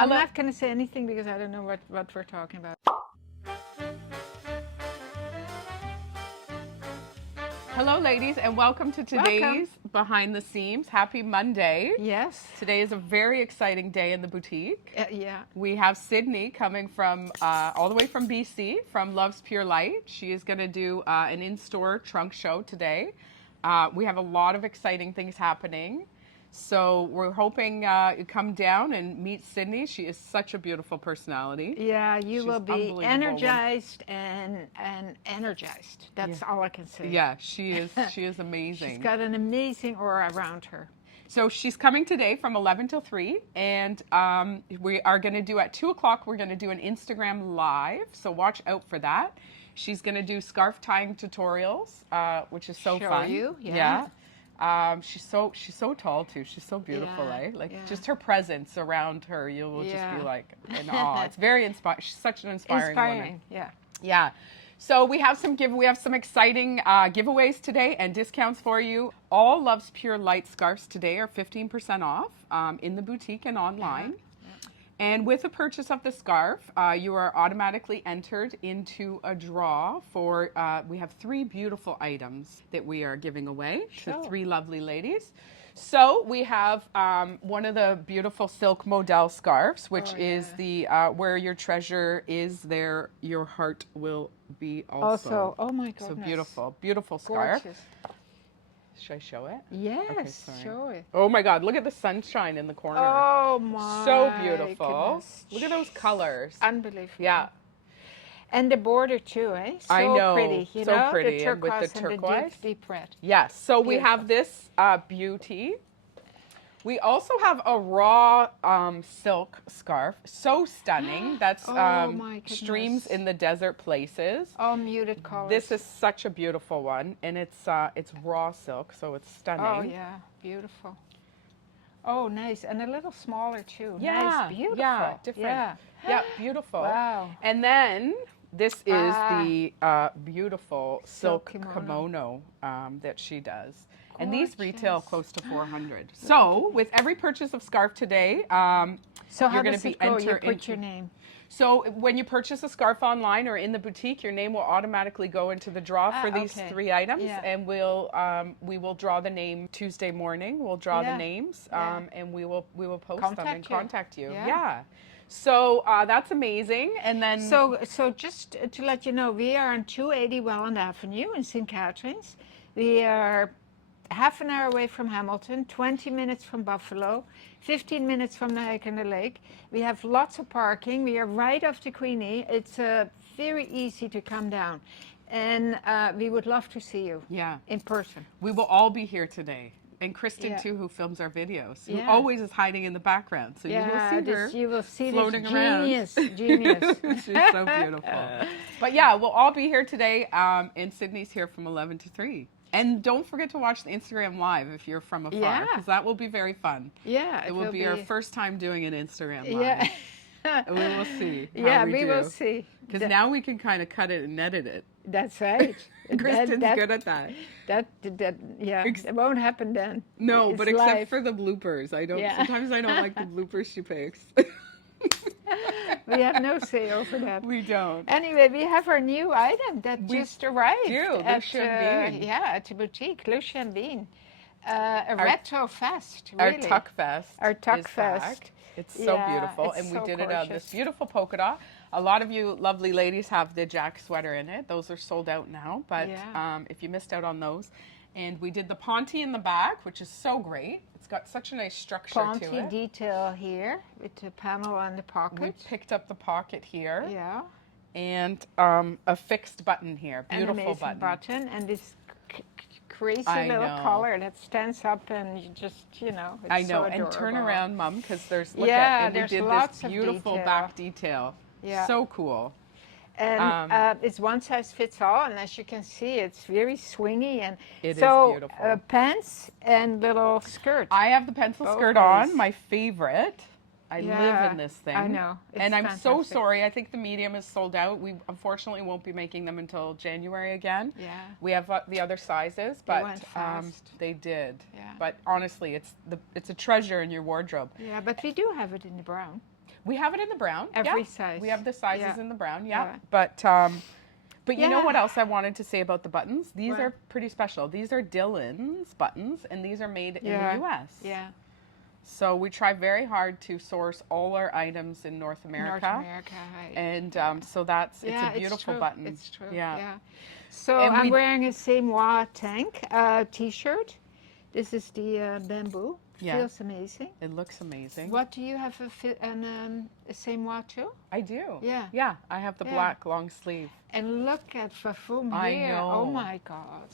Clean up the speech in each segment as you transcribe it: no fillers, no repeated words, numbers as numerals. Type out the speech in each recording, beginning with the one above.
I'm not going to say anything because I don't know what we're talking about. Hello, ladies, and welcome to today's Behind the Seams. Happy Monday. Yes. Today is a very exciting day in the boutique. Yeah. We have Sydney coming from all the way from BC, from Love's Pure Light. She is going to do an in-store trunk show today. We have a lot of exciting things happening. So we're hoping you come down and meet Sydney. She is such a beautiful personality. Yeah, you She's will be unbelievable. energized and energized. That's all I can say. Yeah, she is amazing. She's got an amazing aura around her. So she's coming today from 11 till 3, and we are going to do at 2 o'clock, we're going to do an Instagram live, so watch out for that. She's going to do scarf tying tutorials, which is so fun. Show you, yeah. She's so tall too. She's so beautiful, eh? Like just her presence around her, you will just be like in awe. It's very inspiring. She's such an inspiring woman. Yeah. Yeah. So we have some exciting giveaways today and discounts for you. All Love's Pure Light scarves today are 15% off in the boutique and online. And with the purchase of the scarf, you are automatically entered into a draw for, we have 3 beautiful items that we are giving away to 3 lovely ladies. So we have one of the beautiful silk modal scarves, which is the, where your treasure is, there your heart will be also. Oh my goodness. So beautiful, beautiful scarf. Gorgeous. Should I show it? Yes, Okay, show it. Oh my God, look at the sunshine in the corner. Oh my So beautiful. goodness. Look at those colors. Unbelievable. Yeah. And the border too, eh? So I know. pretty, you so know? pretty. The And with turquoise the and turquoise. the deep red. Yes. So we Beautiful. have this beauty. We also have a raw silk scarf. So stunning. That's Oh my streams goodness. in the desert places. All muted colors. This is such a beautiful one, and it's raw silk, so it's stunning. Oh yeah, beautiful. Oh, nice, and a little smaller too. Yeah, Nice, beautiful. yeah, different. Yeah, beautiful. Wow. And then this is the beautiful silk Silk kimono that she does. And these retail Gorgeous. close to $400. So with every purchase of scarf today, So how you're going does to be it go? You entered put into. your name. So when you purchase a scarf online or in the boutique, your name will automatically go into the draw for these okay. 3 items, Yeah. and we will draw the name Tuesday morning. We'll draw the names, and we will post them and contact you. Yeah. So that's amazing. And then So just to let you know, we are on 280 Welland Avenue in St. Catharines. We are half an hour away from Hamilton, 20 minutes from Buffalo, 15 minutes from Niagara Lake. We have lots of parking. We are right off the Queenie. It's very easy to come down. And we would love to see you in person. We will all be here today. And Kristen, too, who films our videos, who always is hiding in the background. So you will see her you will see floating this around. Genius. She's so beautiful. But yeah, we'll all be here today, and Sydney's here from 11 to 3. And don't forget to watch the Instagram Live if you're from afar, because that will be very fun. Yeah. It will be our first time doing an Instagram Live. Yeah. And we will see Yeah, how we do. will see. Because now we can kind of cut it and edit it. That's right. Kristen's good at that. It won't happen then. No, It's but except live. for the bloopers. Sometimes I don't like the bloopers she picks. We have no say over that. We don't. Anyway, we have our new item that just arrived. Lousje and Bean. At the boutique, Lousje and Bean. A retro vest, really. Our tuck vest. Our tuck is vest. back. It's so beautiful. it's And we so did it on this gorgeous. beautiful polka dot. A lot of you lovely ladies have the jack sweater in it. Those are sold out now. But if you missed out on those. And we did the ponte in the back, which is so great. It's got such a nice structure Ponte to it. detail here with the panel on the pocket. We picked up the pocket here. Yeah. And a fixed button here. Beautiful An amazing button. And this crazy little collar that stands up and you just, it's I know. so And turn adorable. around, Mum, because there's, there's we did lots this of beautiful detail. back detail. Yeah. So cool. And it's one size fits all, and as you can see, it's very swingy. And It is so, beautiful. Pants and little skirt. I have the pencil skirt on, my favorite. I live in this thing. I know. It's and I'm so fantastic. sorry. I think the medium is sold out. We unfortunately won't be making them until January again. Yeah. We have the other sizes, but went fast. they did. Yeah. But honestly, it's a treasure in your wardrobe. Yeah, but we do have it in the brown. We have it in the brown. Every yeah. size. We have the sizes Yeah. in the brown. Yeah. Yeah. But you know Yeah. what else I wanted to say about the buttons? These What? are pretty special. These are Dylan's buttons, and these are made in Yeah. the U.S. Yeah. So we try very hard to source all our items in North America. North America, right. And so that's, it's Yeah, a beautiful true. button. It's true. Yeah. So And I'm we- wearing a Semois tank t-shirt. This is the bamboo. Yeah. Feels amazing. It looks amazing. What do you have a Semois too? I do. Yeah. Yeah, I have the Yeah. black long sleeve. And look at Fafoum I here. know. Oh my God.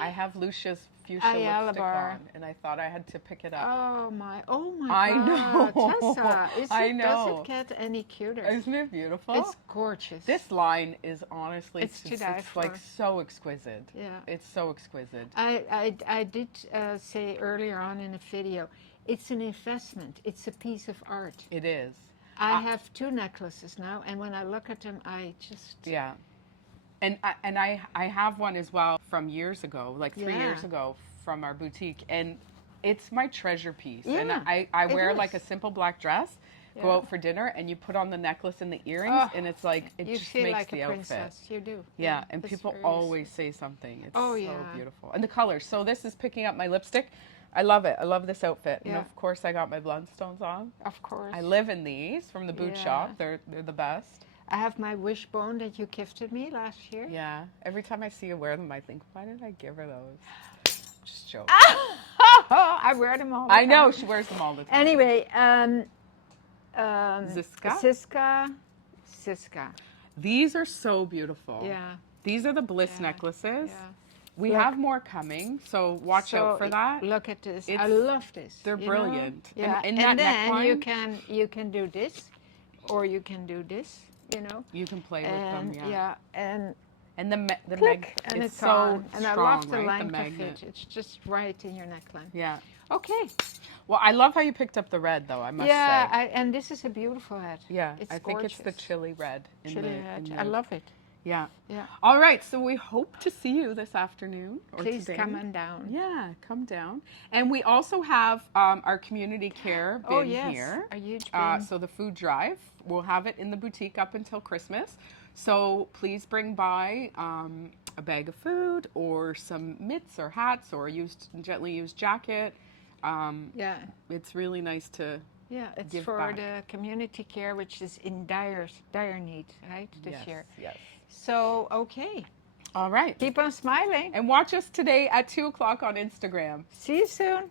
I have Lucia's fuchsia Ayala lipstick bar. on, and I thought I had to pick it up. Oh my I God. know. Tessa, does I it know. get any cuter? Isn't it beautiful? It's gorgeous. This line is honestly, It's to die it's like for. so exquisite. Yeah. It's so exquisite. I did say earlier on in a video, it's an investment. It's a piece of art. It is. I have 2 necklaces now, and when I look at them, I just... Yeah. And I have one as well from years ago, like 3 years Yeah. ago from our boutique, and it's my treasure piece. Yeah, And I it wear is. like a simple black dress, go Yeah. out for dinner, and you put on the necklace and the earrings, Oh, and it's like, it you just feel makes like the a outfit. princess. You do. Yeah, and it's people very always say something. It's Oh, so yeah. beautiful. And the colors. So this is picking up my lipstick. I love it. I love this outfit. And Yeah. of course I got my Blundstones on. Of course. I live in these from the boot Yeah. shop. They're the best. I have my wishbone that you gifted me last year. Yeah. Every time I see you wear them, I think, why did I give her those? Just joking. I wear them all the I time. know, she wears them all the time. Anyway, Ziska? Siska. These are so beautiful. Yeah. These are the bliss Yeah. necklaces. Yeah. We Look. have more coming, so watch out for that. Look at this. I It's- love this. they're you know? brilliant. Yeah. And And, that then neckline? you can do this, or you can do this. You know. You can play with And them, yeah. and And the click, mag, and it's it's so on. And strong, I love the right? length the of magnet. it. It's just right in your neckline. Yeah. Okay. Well, I love how you picked up the red, though. I must Yeah, say. and this is a beautiful hat. Yeah, It's I think it's the gorgeous. chili red. Chili hat. I love it. Yeah. Yeah. All right, so we hope to see you this afternoon or Please today. come on down. Yeah, come down. And we also have our community care bin Oh yes, here. a huge bin. So the food drive, we'll have it in the boutique up until Christmas. So please bring by a bag of food or some mitts or hats or a gently used jacket. Yeah. It's really nice to Yeah, it's give for back. the community care, which is in dire need, right, this year. Yes. So, okay, All right. keep on smiling. And watch us today at 2 o'clock on Instagram. See you soon.